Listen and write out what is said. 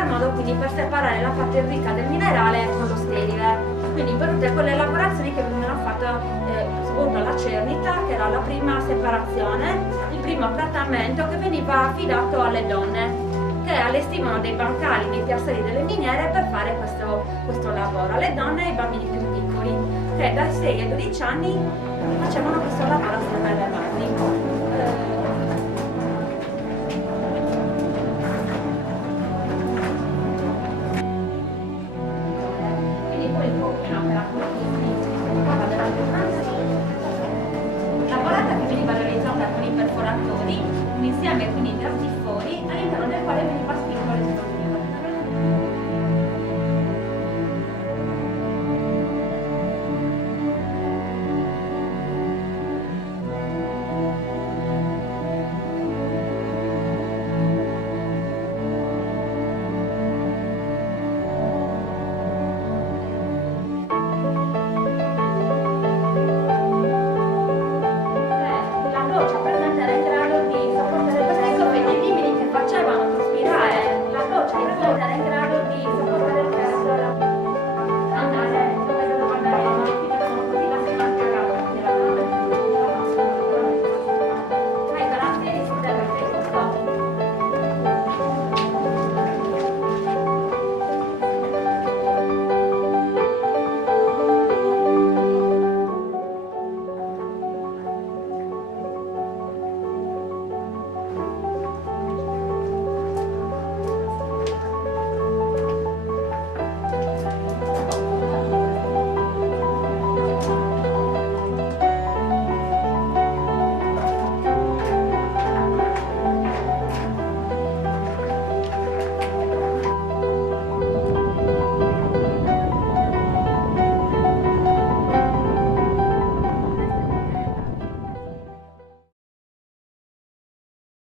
particolar modo quindi per separare la parte ricca del minerale con lo sterile. Quindi per tutte quelle lavorazioni che venivano fatte secondo la cernita, che era la prima separazione, il primo trattamento che veniva affidato alle donne che allestivano dei bancali nei piazzali delle miniere per fare questo lavoro, alle donne e ai bambini più piccoli, che dai 6 ai 12 anni facevano questo lavoro assieme alle madri. Lavorata che veniva realizzata con i perforatori, un insieme quindi di artifori all'interno del